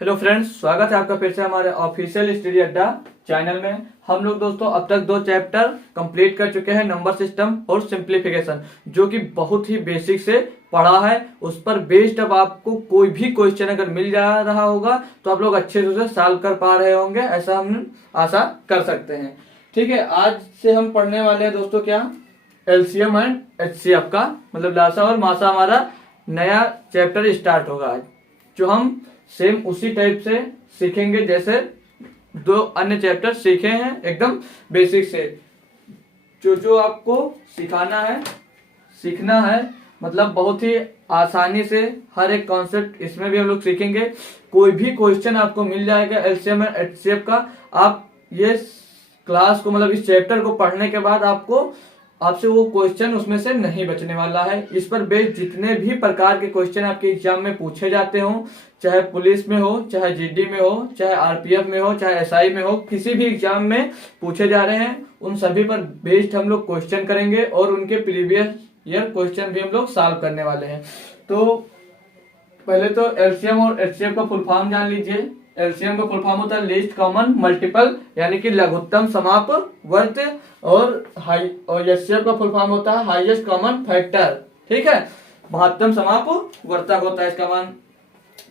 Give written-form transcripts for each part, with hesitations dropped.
Hello friends, स्वागत है आपका फिर से हमारे ऑफिशियल स्टडी अड्डा चैनल में। हम लोग दोस्तों अब तक 2 चैप्टर कंप्लीट कर चुके हैं, नंबर सिस्टम और सिंप्लीफिकेशन, जो कि बहुत ही बेसिक से पढ़ा है। उस पर बेस्ड अब आपको कोई भी क्वेश्चन अगर मिल जा रहा होगा तो आप लोग अच्छे से उसे सॉल्व कर पा रहे होंगे, ऐसा हम आशा कर सकते हैं। ठीक है, आज से हम पढ़ने वाले हैं दोस्तों क्या, एलसीएम एंड एचसीएफ का, मतलब लासा और मासा। हमारा नया चैप्टर स्टार्ट होगा आज, जो हम सेम उसी टाइप से सीखेंगे जैसे 2 अन्य चैप्टर सीखे हैं, एकदम बेसिक से। जो आपको सिखाना है, सीखना है, मतलब बहुत ही आसानी से हर एक कॉन्सेप्ट इसमें भी हम लोग सीखेंगे। कोई भी क्वेश्चन आपको मिल जाएगा एलसीएम एंड एचसीएफ का, आप ये क्लास को मतलब इस चैप्टर को पढ़ने के बाद आपसे वो क्वेश्चन उसमें से नहीं बचने वाला है। इस पर बेस्ड जितने भी प्रकार के क्वेश्चन आपके एग्जाम में पूछे जाते हो, चाहे पुलिस में हो, चाहे जीडी में हो, चाहे आरपीएफ में हो, चाहे एसआई में हो, किसी भी एग्जाम में पूछे जा रहे हैं, उन सभी पर बेस्ड हम लोग क्वेश्चन करेंगे और उनके प्रीवियस ईयर क्वेश्चन भी हम लोग सॉल्व करने वाले हैं। तो पहले तो एलसीएम और एचसीएफ का फुल फॉर्म जान लीजिए। एलसीएम का फुल फॉर्म होता है लीस्ट कॉमन मल्टीपल, यानी कि लघुत्तम समापवर्त, और एचसीएफ का फुल फॉर्म होता है हाईएस्ट कॉमन फैक्टर। ठीक है, महत्तम समापवर्तक होता है इसका मान।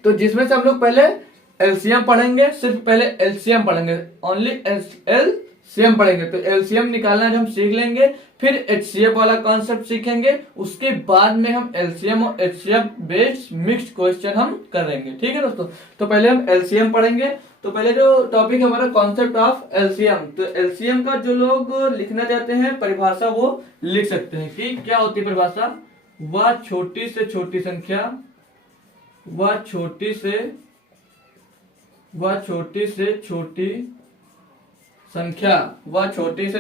तो जिसमें से हम लोग पहले एलसीएम पढ़ेंगे, सिर्फ पहले एलसीएम पढ़ेंगे, ओनली एलसीएम पढ़ेंगे। तो एलसीएम निकालना जब हम सीख लेंगे, फिर एचसीएफ वाला कॉन्सेप्ट सीखेंगे, उसके बाद में हम एलसीएम और एचसीएफ बेस्ड मिक्स्ड क्वेश्चन हम करेंगे। ठीक है दोस्तों, तो पहले हम एलसीएम पढ़ेंगे। तो पहले जो टॉपिक है हमारा कॉन्सेप्ट ऑफ एलसीएम, तो एलसीएम का जो लोग लिखना चाहते हैं परिभाषा वो लिख सकते हैं कि क्या होती है परिभाषा। वह छोटी से छोटी संख्या, वह छोटी से छोटी संख्या, वह छोटी से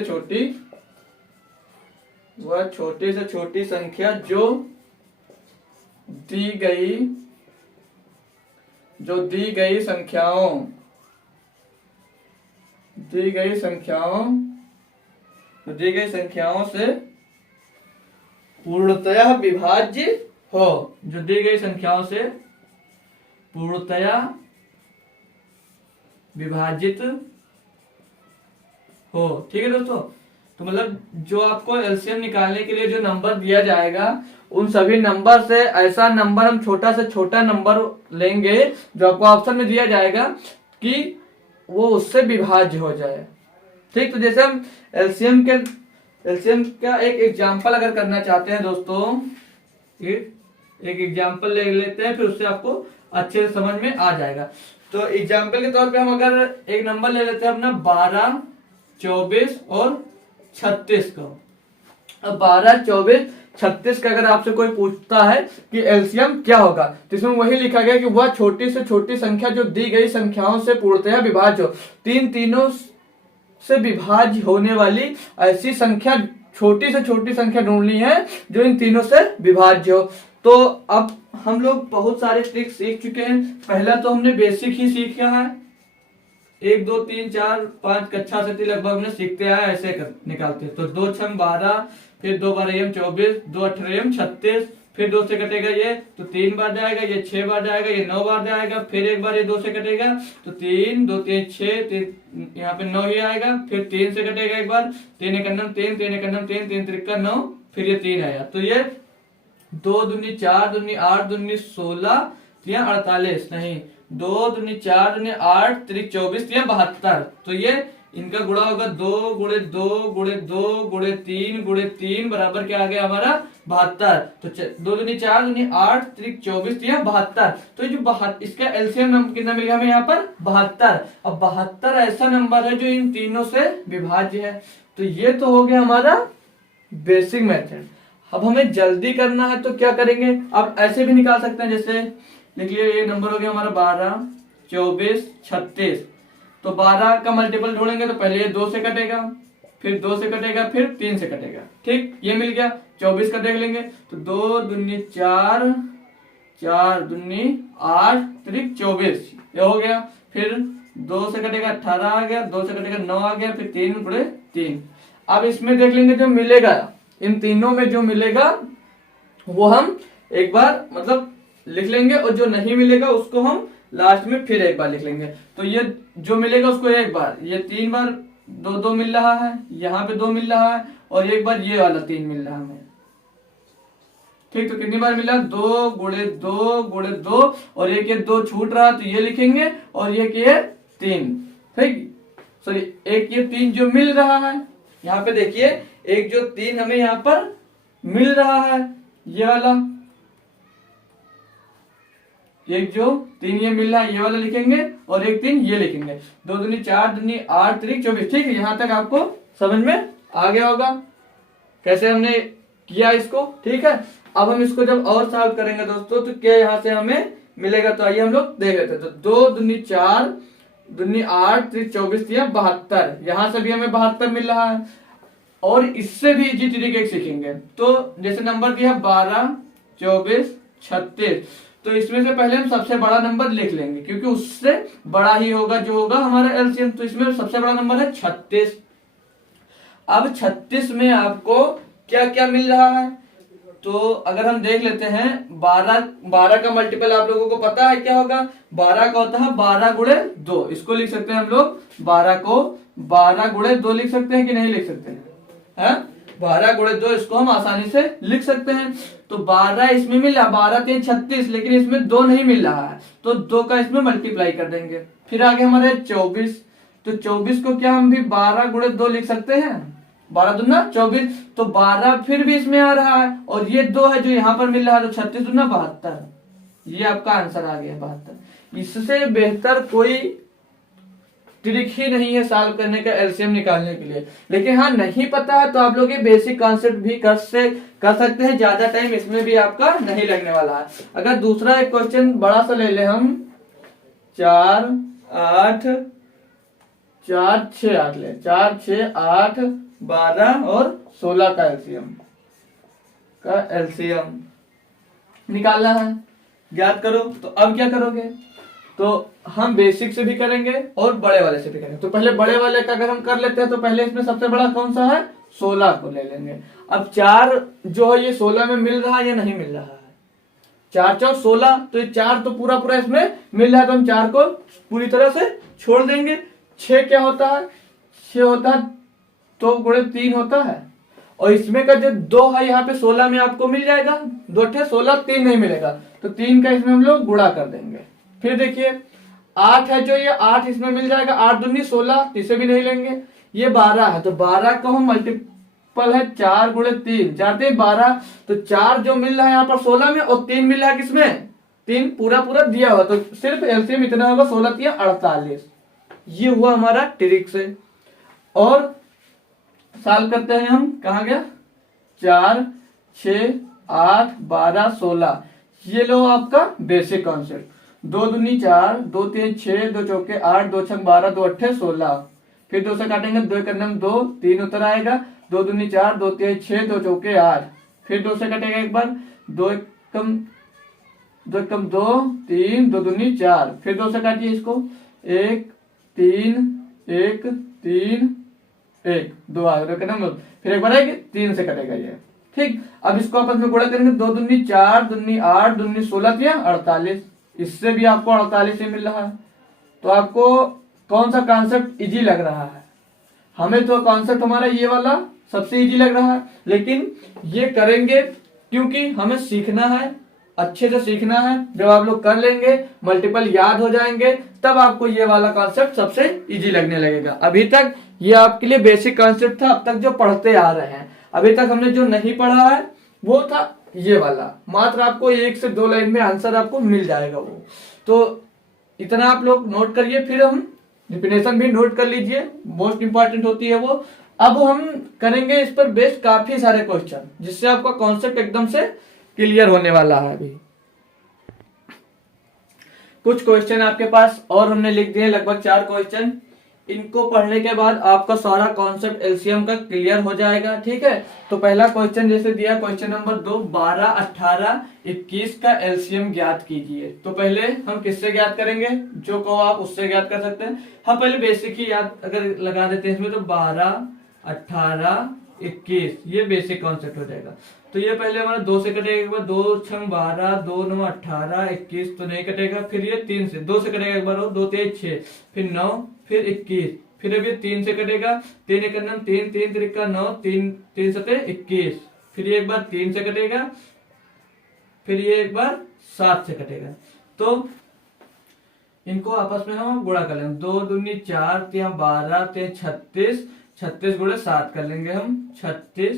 छोटी संख्या जो दी गई संख्याओं से पूर्णतया विभाज्य हो, जो दी गई संख्याओं से पूर्णतया विभाजित हो। ठीक है दोस्तों, तो मतलब जो आपको एलसीएम निकालने के लिए जो नंबर दिया जाएगा, उन सभी नंबर से ऐसा नंबर हम छोटा से छोटा नंबर लेंगे जो आपको ऑप्शन में दिया जाएगा कि वो उससे विभाज्य हो जाए। ठीक, तो जैसे हम एलसीएम का एक एग्जांपल अगर करना चाहते हैं दोस्तों, एक एग्जांपल ले लेते हैं, फिर उससे आपको अच्छे से समझ में आ जाएगा। तो एग्जांपल के तौर पे हम अगर एक नंबर ले लेते हैं अपना 12, 24 और 36 का। अब 12, 24, 36 का अगर आपसे कोई पूछता है कि एलसीएम क्या होगा, तो इसमें वही लिखा गया कि वह छोटी से छोटी संख्या जो दी गई संख्याओं से पूर्णतया विभाज्य हो। तीनों से विभाज्य होने वाली ऐसी संख्या, छोटी से छोटी संख्या ढूंढनी है जो इन तीनों से विभाज्य हो। तो अब हम लोग बहुत सारे ट्रिक सीख चुके हैं। पहला तो हमने बेसिक ही सीखा है, 1 2 3 4 5 कक्षा से लगभग हमने सीखते आए, ऐसे निकालते हैं। तो 2 6 12, फिर 2 12 24, 2 18 36, फिर 2 से कटेगा ये तो 3 बार जाएगा, ये 6 बार जाएगा, ये 9 बार जाएगा, फिर एक बार ये 2 से कटेगा तो 3 2 3 6, यहाँ पे 9 ही आएगा, फिर 3 से कटेगा एक बार, 3 1 9 3, 3 1 9 3, 3 3 9, फिर ये 3 आया। तो ये 2 दूनी 4, दूनी 8, दूनी 16 या 48, नहीं 2 दूनी 4, दूनी 8, 3 24 या 72। तो ये इनका गुणा होगा 2 गुणे 2 गुणे 2 गुणे 3 बराबर क्या आ गया हमारा 72। तो 2 दूनी 4, दूनी 8, 3 24 या 72। तो जो इसका एलसीएम नंबर कितना मिलेगा हमें यहाँ पर 72। अब 72 ऐसा नंबर है जो इन तीनों से विभाज्य है। तो ये तो हो गया हमारा बेसिक मेथड। अब हमें जल्दी करना है तो क्या करेंगे, अब ऐसे भी निकाल सकते हैं, जैसे लिख लिया ये नंबर हो गया हमारा 12, 24, 36। तो 12 का मल्टीपल ढूंढेंगे तो पहले ये 2 से कटेगा, फिर 2 से कटेगा, फिर 3 से कटेगा। ठीक, ये मिल गया। 24 का देख लेंगे तो 2 दूनी 4, 4 दूनी 8, 3 24, ये हो गया। फिर 2 से कटेगा 18 आ गया, 2 से कटेगा 9 आ गया, फिर 3 गुणे 3। अब इसमें देख लेंगे जो मिलेगा, इन तीनों में जो मिलेगा वो हम एक बार मतलब लिख लेंगे, और जो नहीं मिलेगा उसको हम लास्ट में फिर एक बार लिख लेंगे। तो ये जो मिलेगा उसको एक बार, ये 3 बार दो दो मिल रहा है, यहाँ पे 2 मिल रहा है, और एक बार ये वाला 3 मिल रहा है हमें। ठीक, तो कितनी बार मिला? 2 गुणे 2 गुणे 2, और एक ये 2 छूट रहा तो ये लिखेंगे, और एक ये 3। ठीक, सॉरी एक ये 3 जो मिल रहा है, यहाँ पे देखिए एक जो 3 हमें यहाँ पर मिल रहा है ये वाला, एक जो 3 ये मिल रहा है ये वाला लिखेंगे, और एक 3 ये लिखेंगे। 2 दूनी 4 दूनी 8 3 24। ठीक है, यहाँ तक आपको समझ में आ गया होगा कैसे हमने किया इसको। ठीक है, अब हम इसको जब और सॉल्व करेंगे दोस्तों तो क्या यहाँ से हमें मिलेगा, तो आइए हम लोग देख लेते हैं। तो 2 दूनी 4 दूनी 8 3 24 72, यहाँ से भी हमें 72 मिल रहा है। और इससे भी इजी तरीके से सीखेंगे। तो जैसे नंबर दिया 12 24 36, तो इसमें से पहले हम सबसे बड़ा नंबर लिख लेंगे, क्योंकि उससे बड़ा ही होगा जो होगा हमारा एलसीएम। तो इसमें सबसे बड़ा नंबर है 36। अब 36 में आपको क्या क्या मिल रहा है, तो अगर हम देख लेते हैं 12 का मल्टीपल आप लोगों को पता है क्या होगा? 12 का होता है 12 गुणे 2। इसको लिख सकते हैं हम लोग 12 को 12 गुणे 2 लिख सकते हैं कि नहीं लिख सकते हैं? 12 गुणे 2 इसको हम आसानी से लिख सकते हैं। तो 12 इसमें मिल रहा है, 12 3 36, लेकिन इसमें 2 नहीं मिल रहा है, तो 2 का इसमें मल्टीप्लाई कर देंगे। फिर आगे हमारे 24, तो 24 को क्या हम भी 12 गुणे 2 लिख सकते हैं? 12 दूना 24, तो 12 फिर भी इसमें आ रहा है, और ये 2 है जो यहाँ पर मिल रहा है, तो 36 दूना 72। ये आपका आंसर आ गया 72। इससे बेहतर कोई ट्रिक ही नहीं है सॉल्व करने का एलसीएम निकालने के लिए। लेकिन हाँ, नहीं पता है तो आप लोग ये बेसिक कॉन्सेप्ट भी कर सकते हैं, ज्यादा टाइम इसमें भी आपका नहीं लगने वाला है। अगर दूसरा एक क्वेश्चन बड़ा सा ले ले हम, 4 8 4 6 8 ले, 4 6 8 12 और 16 का एलसीएम निकालना है, ज्ञात करो। तो अब क्या करोगे? तो हम बेसिक से भी करेंगे और बड़े वाले से भी करेंगे। तो पहले बड़े वाले का अगर हम कर लेते हैं तो पहले इसमें सबसे बड़ा कौन सा है? 16 को ले लेंगे। अब 4 जो है ये 16 में मिल रहा है या नहीं मिल रहा है? 4 4 16, तो ये 4 तो पूरा पूरा इसमें मिल रहा है, तो हम 4 को पूरी तरह से छोड़ देंगे। 6 क्या होता है? 6 होता है 2 गुणे 3 होता है, और इसमें का जो 2 है यहाँ पे 16 में आपको मिल जाएगा, 2 × 16 3 नहीं मिलेगा, तो 3 का इसमें हम लोग गुणा कर देंगे। फिर देखिए 8 है जो ये 8 इसमें मिल जाएगा, 8 दूनी 16, इसे भी नहीं लेंगे। ये 12 है, तो 12 का हम मल्टीपल है 4 गुणे 3, 4 3 12, तो 4 जो मिल रहा है यहाँ पर 16 में, और 3 मिल रहा है किसमें? 3 पूरा पूरा दिया हुआ, तो सिर्फ एलसीएम इतना होगा 16 3 48। ये हुआ हमारा ट्रिक से। और सॉल्व करते हैं हम, कहाँ गया? 4 6 8 12 16, ये लो आपका बेसिक कॉन्सेप्ट। 2 दूनी 4 2 3 6 2 चौके 8 2 छक 12 2 अट्ठे 16। फिर 2 से काटेंगे, 2 करने 2 3 उतर आएगा, 2 दूनी 4 2 3 6 2 चौके 8। फिर 2 से कटेगा एक बार, 2 कम 2 3 2 दूनी 4। फिर 2 से काटिए इसको, 1 3 1 3 1 2 आ गया, फिर एक बार आएगी 3 से कटेगा ये। ठीक, अब इसको आपस में गुणा करेंगे, 2 दूनी 4 दूनी 8 दूनी 16 48, इससे भी आपको 48 ही मिल रहा है। तो आपको कौन सा कॉन्सेप्ट इजी लग रहा है? हमें तो कॉन्सेप्ट हमारा ये वाला सबसे इजी लग रहा है, लेकिन ये करेंगे क्योंकि हमें सीखना है, अच्छे से सीखना है। जब आप लोग कर लेंगे, मल्टीपल याद हो जाएंगे, तब आपको ये वाला कॉन्सेप्ट सबसे इजी लगने लगेगा। अभी तक ये आपके लिए बेसिक कॉन्सेप्ट था, अब तक जो पढ़ते आ रहे हैं। अभी तक हमने जो नहीं पढ़ा है वो था ये वाला, मात्र आपको 1 से 2 लाइन में आंसर आपको मिल जाएगा वो। तो इतना आप लोग नोट करिए, फिर हम डिफिनेशन भी नोट कर लीजिए, मोस्ट इंपॉर्टेंट होती है वो। अब हम करेंगे इस पर बेस्ड काफी सारे क्वेश्चन, जिससे आपका कॉन्सेप्ट एकदम से क्लियर होने वाला है। अभी कुछ क्वेश्चन आपके पास और हमने लिख दिए, लगभग 4 क्वेश्चन। इनको पढ़ने के बाद आपका सारा कॉन्सेप्ट एलसीएम का क्लियर हो जाएगा। ठीक है, तो पहला क्वेश्चन जैसे दिया, क्वेश्चन नंबर 2, 12 18 21 का एलसीएम ज्ञात कीजिए। तो पहले हम किससे ज्ञात करेंगे? जो कहो आप उससे ज्ञात कर सकते हैं। हम पहले बेसिक ही याद अगर लगा देते हैं इसमें, तो 12 18 21, ये बेसिक कॉन्सेप्ट हो जाएगा। तो ये पहले हमारा 2 से कटेगा, एक बार 2 6 12, 2 9 18, 21 तो नहीं कटेगा। फिर ये 3 से, 2 से कटेगा एक बार और, 2 3 6, फिर 9, फिर 21, फिर अभी 3 से कटेगा, 3 1 9 3, 3 3 9, 3 3 7 21, फिर ये एक बार 3 से कटेगा, फिर ये एक बार 7 से कटेगा। तो इनको आपस में हम गुणा कर लेंगे, 2 दूनी 4, 3 12, 3 36, 36 गुणे 7 कर लेंगे हम, 36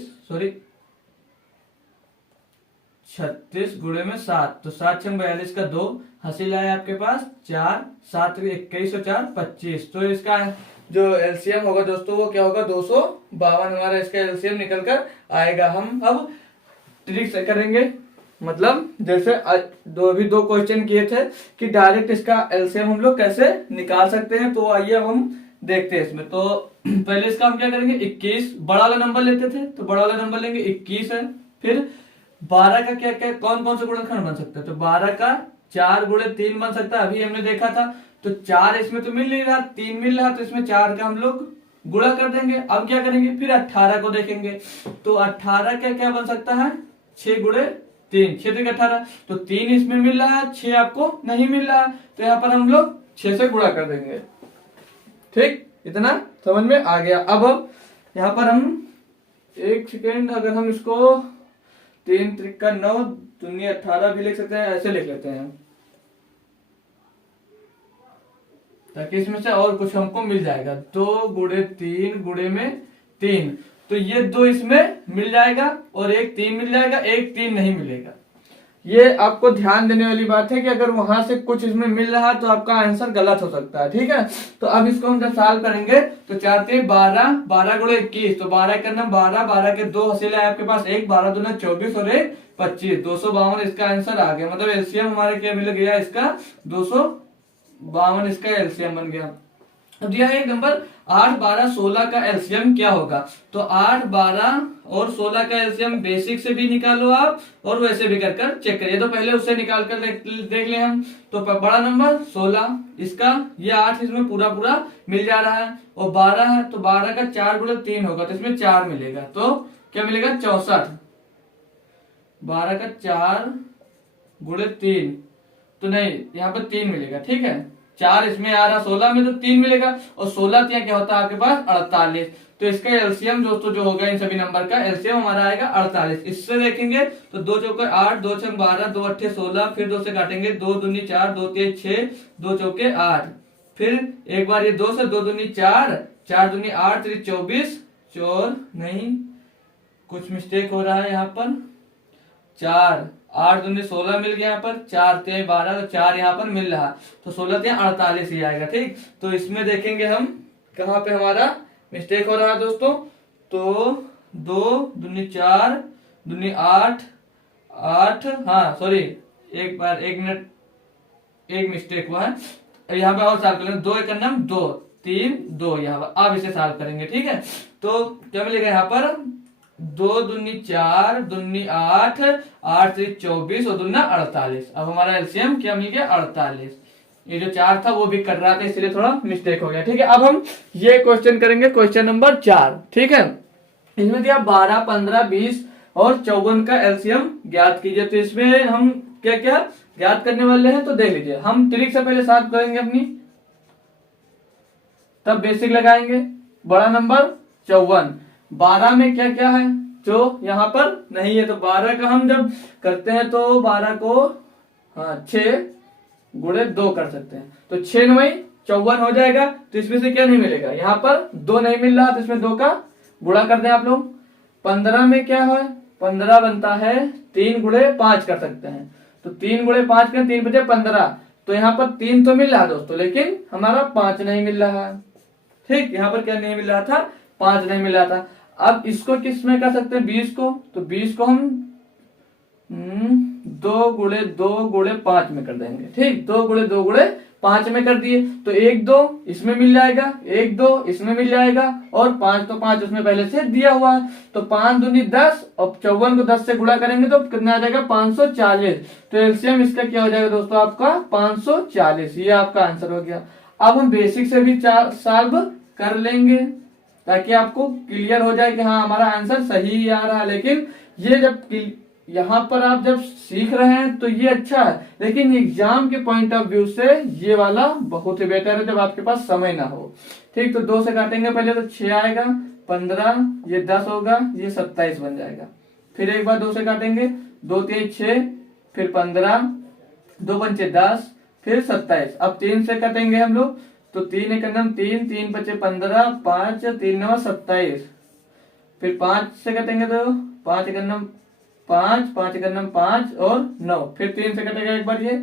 गुणे में 7, तो 7 6 42 का 2, हासिल आया आपके पास 4, 7 21 और 4 25। तो इसका जो एलसीएम होगा दोस्तों वो क्या होगा, 252 हमारा इसका एलसीएम निकल कर आएगा। हम अब ट्रिक से करेंगे, मतलब जैसे अभी दो क्वेश्चन किए थे कि डायरेक्ट इसका एलसीएम हम लोग कैसे निकाल सकते हैं। तो आइए अब हम देखते हैं इसमें। तो पहले इसका हम क्या करेंगे, 21 बड़ा वाला नंबर लेते थे, तो बड़ा वाला नंबर लेंगे 21 है। फिर 12 का क्या क्या कौन कौन से गुणनखंड बन सकता है, तो 12 का 4 गुणे 3 बन सकता है, अभी हमने देखा था। तो 4 इसमें तो मिल नहीं रहा, 3 मिल रहा, तो इसमें 4 का हम लोग गुणा कर देंगे। अब क्या करेंगे, फिर 18 को देखेंगे, तो 18 क्या क्या बन सकता है, 6 गुणे 3, 6 3 18, तो 3 इसमें मिल रहा है, 6 आपको नहीं मिल रहा है, तो यहाँ पर हम लोग 6 से गुणा कर देंगे। ठीक, इतना समझ में आ गया। अब यहाँ पर हम एक सेकेंड, अगर हम इसको 3 3 का 9 दूनी 18 भी लिख सकते हैं, ऐसे लिख लेते हैं ताकि इसमें से और कुछ हमको मिल जाएगा। 2 गुणे 3 गुणे में 3, तो ये 2 इसमें मिल जाएगा और एक 3 मिल जाएगा, एक 3 नहीं मिलेगा। ये आपको ध्यान देने वाली बात है कि अगर वहां से कुछ इसमें मिल रहा है तो आपका आंसर गलत हो सकता है। ठीक है, तो अब इसको हम जब सॉल्व करेंगे तो 4 3 12, 12 गुणे 21, तो 12 का नाम 12, 12 के 2 हासिल है आपके पास 1, 12 दूना 24 और 1 25, 252 इसका आंसर आ गया। मतलब एलसीएम हमारे क्या मिल गया, इसका 252 इसका एलसीएम बन गया। अब दिया है एक नंबर 8 12 16 का एलसीएम क्या होगा, तो 8 12 और 16 का एलसीएम बेसिक से भी निकालो आप और वैसे भी कर चेक करिए। तो पहले उससे निकाल कर देख ले हम। तो बड़ा नंबर 16, इसका ये 8 इसमें पूरा पूरा मिल जा रहा है, और 12 है तो 12 का 4 गुणे 3 होगा, तो इसमें 4 मिलेगा, तो क्या मिलेगा 64। 12 का 4 गुणे 3, तो नहीं यहाँ पर 3 मिलेगा। ठीक है, 4 इसमें आ रहा, 16 में तो 3 मिलेगा, और 16 क्या होता है आपके पास 48। तो इसका एलसीएम दोस्तों जो होगा इन सभी नंबर का एलसीएम हमारा आएगा 48। इससे देखेंगे तो 2 चौके 8, 2 6 12, 2 8 16, फिर 2 से काटेंगे, 2 दूनी 4, 2 3 6, 2 चौके 8, फिर एक बार ये 2 से 2 दूनी 4, 4 दूनी 8, 3 24, चोर नहीं कुछ मिस्टेक हो रहा है यहाँ पर, 4 8 दूनी 16 मिल गया यहाँ पर, 4 3 12, तो 4 यहाँ पर मिल रहा, तो 16 3 48 ही आएगा। ठीक, तो इसमें देखेंगे हम कहाँ पे हमारा मिस्टेक हो रहा है दोस्तों। तो 2 दूनी 4 दूनी 8, हाँ सॉरी एक बार 1 मिनट एक मिस्टेक हुआ है यहाँ पे, और सॉल्व करेंगे। 2 1 नाम 2 3 2 यहाँ पर, अब इसे सॉल्व करेंगे। ठीक है, तो क्या मिलेगा यहाँ पर 2 दूनी 4 दूनी 8, 8 3 24 और दूना 48। अब हमारा एलसीएम क्या मिल गया 48। ये जो 4 था वो भी कर रहा था इसलिए थोड़ा मिस्टेक हो गया। ठीक है, अब हम ये क्वेश्चन करेंगे, क्वेश्चन नंबर 4। ठीक है, इसमें दिया 12 15 20 और 54 का एलसीएम ज्ञात कीजिए। तो इसमें हम क्या क्या ज्ञात करने वाले हैं, तो देख लीजिए। हम ट्रिक से पहले साथ करेंगे अपनी, तब बेसिक लगाएंगे। बड़ा नंबर 54, 12 में क्या क्या है जो यहाँ पर नहीं है, तो 12 का हम जब करते हैं तो 12 को 6 गुणे 2 कर सकते हैं, तो 6 9 54 हो जाएगा। तो इसमें से क्या नहीं मिलेगा, यहाँ पर 2 नहीं मिल रहा, तो इसमें 2 का गुणा कर दें आप लोग। 15 में क्या है, 15 बनता है 3 गुणे 5 कर सकते हैं, तो 3 गुणे 5 करें, 3 बचे 15, तो यहाँ पर 3 तो मिल रहा दोस्तों, लेकिन हमारा 5 नहीं मिल रहा। ठीक, यहाँ पर क्या नहीं मिल रहा था, 5 नहीं मिल रहा था। अब इसको किस में कर सकते हैं, 20 को, तो 20 को हम 2 गुणे 2 गुणे 5 में कर देंगे। ठीक, 2 गुणे 2 गुणे 5 में कर दिए, तो 1 2 इसमें मिल जाएगा, 1 2 इसमें मिल जाएगा, और 5 तो 5 उसमें पहले से दिया हुआ है, तो 5 दूनी 10 और 54 को 10 से गुणा करेंगे तो कितना आ जाएगा 540। तो एलसीएम इसका क्या हो जाएगा दोस्तों आपका 540। ये आपका आंसर हो गया। अब हम बेसिक से भी सॉल्व कर लेंगे। ताकि आपको क्लियर हो जाए कि हाँ हमारा आंसर सही ही आ रहा है। लेकिन ये जब यहाँ पर आप जब सीख रहे हैं तो ये अच्छा है, लेकिन एग्जाम के पॉइंट ऑफ व्यू से ये वाला बहुत ही बेटर है जब आपके पास समय ना हो। ठीक, तो 2 से काटेंगे पहले तो 6 आएगा, 15, ये 10 होगा, ये 27 बन जाएगा। फिर एक बार 2 से काटेंगे, 2 3 6, फिर 15, 2 पंचे 10, फिर 27। अब 3 से काटेंगे हम लोग तो 3 एक 3, 3 बचे 15, 5 3 9 27। फिर 5 से काटेंगे तो 5 एक 5, 5 एक 5 और 9। फिर 3 से कटेगा एक बार, ये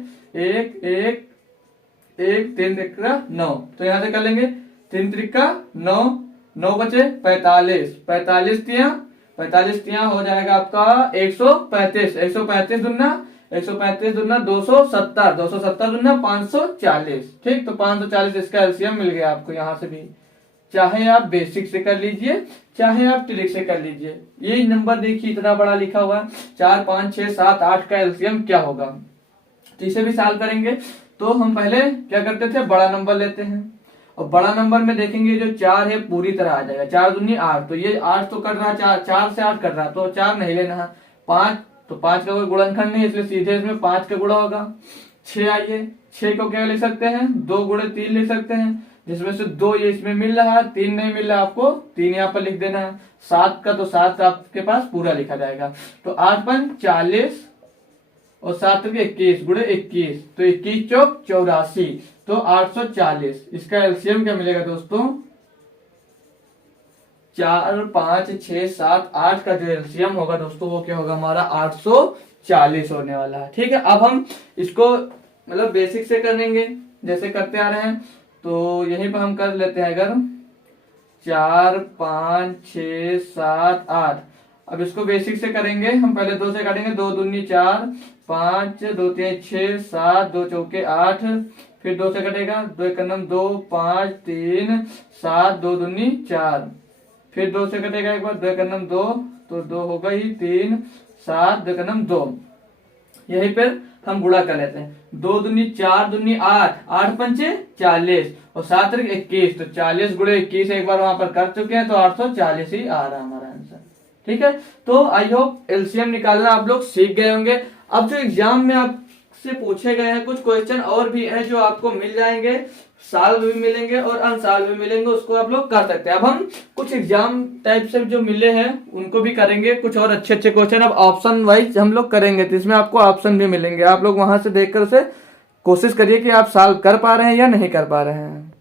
1 1 1, 3 त्रिका 9। तो यहां से कर लेंगे 3 त्रिका 9, 9 बचे 45, 45 तिया हो जाएगा आपका 135, 135 दुना 135 दुना 270, 270 दुना 540। ठीक, तो 540 इसका एलसीएम मिल गया आपको यहाँ से भी। चाहे आप बेसिक से कर लीजिए, चाहे आप ट्रिक से कर लीजिए। यही नंबर देखिए इतना बड़ा लिखा हुआ है, 4 5 6 7 8 का एलसीएम क्या होगा। तो इसे भी सॉल्व करेंगे तो हम पहले क्या करते थे, बड़ा नंबर लेते हैं और बड़ा नंबर में देखेंगे जो 4 है पूरी तरह आ जाएगा। 4 दूनी 8, तो ये 8 तो कर रहा है, 4 से 8 कर रहा है तो 4 नहीं लेना है। 5, तो 5 का कोई गुणनखंड नहीं, इसलिए सीधे इसमें 5 का गुणा होगा। 6 आइए, 6 को क्या लिख सकते हैं, 2 गुणे 3 लिख सकते हैं, जिसमें से 2 ये इसमें मिल रहा है, 3 नहीं मिल रहा, आपको 3 यहाँ पर लिख देना है। 7 का तो 7 आपके पास पूरा लिखा जाएगा। तो 8 5 40 और 7 21 गुणे 21, तो 21 चौक 84, तो 840। इसका एलसीएम क्या मिलेगा दोस्तों, 4 5 6 7 8 का जो एलसीएम होगा दोस्तों वो क्या होगा हमारा 840 होने वाला है। ठीक है, अब हम इसको मतलब बेसिक से करेंगे जैसे करते आ रहे हैं, तो यहीं पर हम कर लेते हैं। अगर 4 5 6 7 8, अब इसको बेसिक से करेंगे हम, पहले 2 से काटेंगे, 2 दूनी 4, 5 2 3 6 7, 2 चौके 8, फिर 2 से कटेगा, 2 एक 2, 5 3 7, 2 दूनी 4, फिर 2 से कटेगा एक बार, 2 एक 2, तो 2 होगा ही, 3 7, 2 एक 2। यहीं पर हम गुणा कर लेते हैं, 2 दूनी 4 दूनी 8, 8 पंचे 40 और 7 21, तो 40 गुणे 21 एक बार वहां पर कर चुके हैं, तो 840 ही आ रहा है हमारा आंसर। ठीक है, तो आई होप एलसीएम निकालना आप लोग सीख गए होंगे। अब जो एग्जाम में आपसे पूछे गए हैं कुछ क्वेश्चन और भी है जो आपको मिल जाएंगे, सॉल्व भी मिलेंगे और अनसॉल्व भी मिलेंगे, उसको आप लोग कर सकते हैं। अब हम कुछ एग्जाम टाइप से जो मिले हैं उनको भी करेंगे, कुछ और अच्छे अच्छे क्वेश्चन अब ऑप्शन वाइज हम लोग करेंगे, तो इसमें आपको ऑप्शन भी मिलेंगे, आप लोग वहां से देखकर उसे कोशिश करिए कि आप सॉल्व कर पा रहे हैं या नहीं कर पा रहे हैं।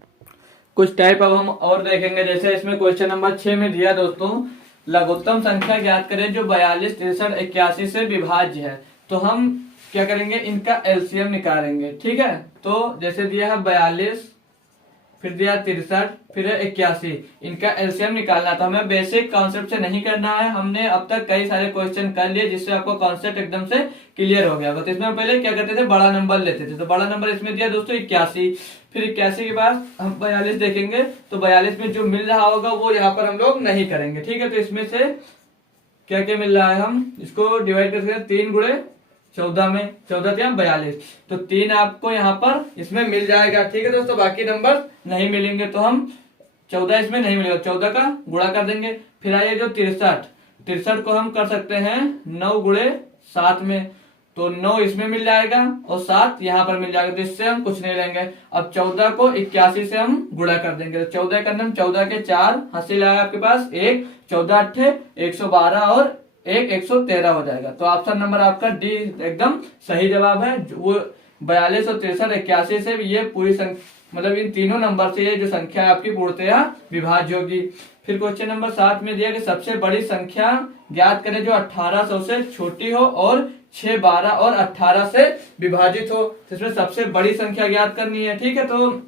कुछ टाइप अब हम और देखेंगे, जैसे इसमें क्वेश्चन नंबर 6 में दिया दोस्तों, लघुत्तम संख्या ज्ञात करें जो 42 63 81 से विभाज्य है। तो हम क्या करेंगे, इनका एलसीएम निकालेंगे। ठीक है, तो जैसे दिया है 42, फिर दिया 63, फिर है 81, इनका एलसीएम निकालना। तो हमें बेसिक कॉन्सेप्ट से नहीं करना है, हमने अब तक कई सारे क्वेश्चन कर लिए जिससे आपको कॉन्सेप्ट एकदम से क्लियर हो गया। तो इसमें पहले क्या करते थे, बड़ा नंबर लेते थे, तो बड़ा नंबर इसमें दिया दोस्तों 81, फिर 81 के बाद हम 42 देखेंगे, तो 42 में जो मिल रहा होगा वो यहाँ पर हम लोग नहीं करेंगे। ठीक है, तो इसमें से क्या क्या मिल रहा है, हम इसको डिवाइड कर सकते हैं 3 गुणे 14 में, 14 या 42, तो 3 आपको यहाँ पर इसमें मिल जाएगा। ठीक है दोस्तों, बाकी नंबर नहीं मिलेंगे, तो हम 14 इसमें नहीं मिलेगा, 14 का गुणा कर देंगे। फिर आइए जो 63 को हम कर सकते हैं 9 गुणे 7 में, तो 9 इसमें मिल जाएगा और 7 यहाँ पर मिल जाएगा, तो इससे हम कुछ नहीं लेंगे। अब 14 को 81 से हम गुणा कर देंगे, तो 14 का 14 के 4 हासिल आएगा आपके पास 1, 14 8 112 और 113 हो जाएगा। तो ऑप्शन नंबर आपका डी एकदम सही जवाब है। वो 42 और 63 81 से ये पूरी मतलब इन तीनों नंबर से ये जो संख्या है आपकी पूर्णतया विभाज्य होगी। फिर क्वेश्चन नंबर 7 में दिया कि सबसे बड़ी संख्या ज्ञात करें जो 1800 से छोटी हो और 6 12 और 18 से विभाजित हो। तो इसमें सबसे बड़ी संख्या ज्ञात करनी है। ठीक है, तो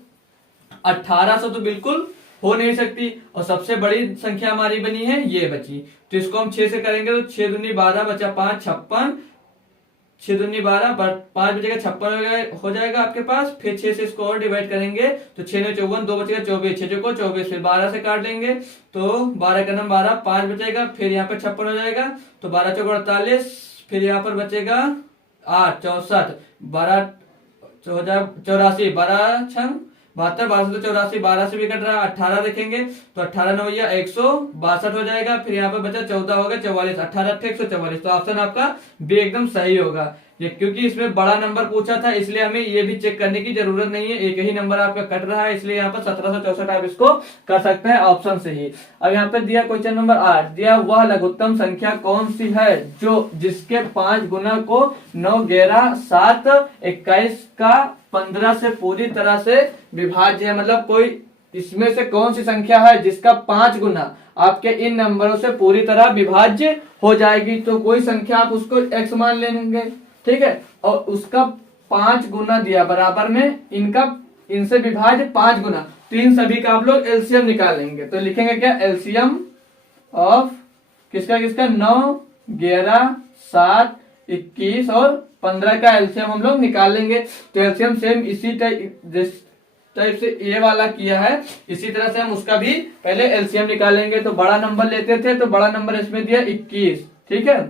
1800 तो बिल्कुल हो नहीं सकती और सबसे बड़ी संख्या हमारी बनी है ये बची, तो इसको हम 6 से करेंगे, तो 6 दूनी 12 बचा 5 56, 6 दूनी 12 5 बचेगा 56 हो जाएगा आपके पास। फिर 6 से इसको और डिवाइड करेंगे, तो 6 ने 54, 2 बचेगा 24, 6 को 24, फिर 12 से काट लेंगे, तो 12 का नंबर 12, 5 बचेगा, फिर यहाँ पर 56 हो जाएगा, तो 12 चौक 48, फिर यहाँ पर बचेगा 8 64, 12 84, 12 छंग 72, 12 से 84, 12 से भी कट रहा है, 18 देखेंगे तो 18 9 या 162 हो जाएगा। फिर यहाँ पे बचा 14 होगा 44, 18 144। तो ऑप्शन आपका बी एकदम सही होगा। ये क्योंकि इसमें बड़ा नंबर पूछा था इसलिए हमें ये भी चेक करने की जरूरत नहीं है, एक ही नंबर आपका कट रहा है, इसलिए यहाँ पर 1764 आप इसको कर सकते हैं ऑप्शन से ही। अब यहाँ पे दिया क्वेश्चन नंबर 8, दिया वह लघुत्तम संख्या कौन सी है जो जिसके 5 गुना को 9, 11, 7, 21 का 15 से पूरी तरह से विभाज्य है। मतलब कोई इसमें से कौन सी संख्या है जिसका 5 गुना आपके इन नंबरों से पूरी तरह विभाज्य हो जाएगी। तो कोई संख्या आप उसको x मान लेंगे, ठीक है, और उसका 5 गुना दिया बराबर में इनका इनसे विभाज्य 5 गुना, तो इन सभी का आप लोग एलसीएम निकालेंगे। तो लिखेंगे क्या, एलसीएम ऑफ किसका किसका 9, 11, 7, 21 और 15 का एलसीएम हम लोग निकालेंगे। तो एलसीएम सेम इसी टाइप से ये वाला किया है, इसी तरह से हम उसका भी पहले एलसीएम निकालेंगे। तो बड़ा नंबर लेते थे, तो बड़ा नंबर इसमें दिया 21, ठीक है।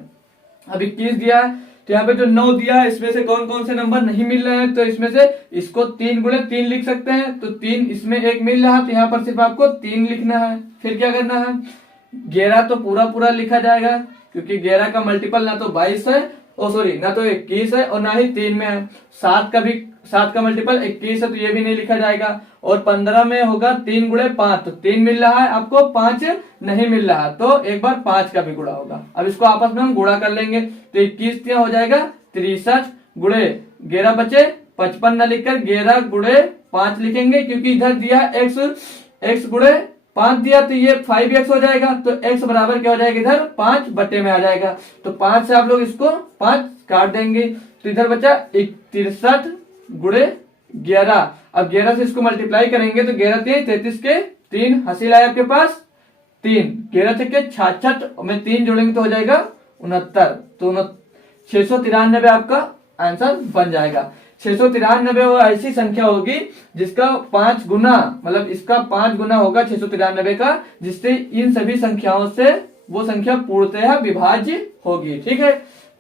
अब 21 दिया है, तो यहाँ पे जो 9 दिया है इसमें से कौन कौन से नंबर नहीं मिल रहे हैं, तो इसमें से इसको 3 गुणे 3 लिख सकते हैं। तो 3 इसमें एक मिल रहा है, तो यहाँ पर सिर्फ आपको 3 लिखना है। फिर क्या करना है, 11 तो पूरा पूरा लिखा जाएगा क्योंकि 11 का मल्टीपल ना तो 22 है, ना तो 21 है और ना ही 3 में है। 7 का मल्टीपल 21 है, तो ये भी नहीं लिखा जाएगा। और 15 में होगा 3 गुणे 5, तो 3 मिल रहा है आपको, 5 नहीं मिल रहा, तो एक बार 5 का भी गुणा होगा। अब इसको आपस में हम गुणा कर लेंगे, तो 21 हो जाएगा 63 गुणे 11 बचे 55 न लिखकर 11 गुणे 5 लिखेंगे, क्योंकि इधर दिया x गुणे 5 दिया, तो ये 5x हो जाएगा। तो x बराबर क्या हो जाएगा, इधर 5 बटे में आ जाएगा। तो 5 से आप लोग इसको 5 काट देंगे, तो इधर बचा 63 गुणे 11। अब 11 से इसको मल्टीप्लाई करेंगे तो 11 3 33 के 3 हासिल आया आपके पास 3, 11 के 66 में 3 जोड़ेंगे तो हो जाएगा 69। तो 693 आपका आंसर बन जाएगा। 693 वो ऐसी संख्या होगी जिसका 5 गुना, मतलब इसका 5 गुना होगा 693 का, जिससे इन सभी संख्याओं से वो संख्या पूर्णतः विभाज्य होगी, ठीक है।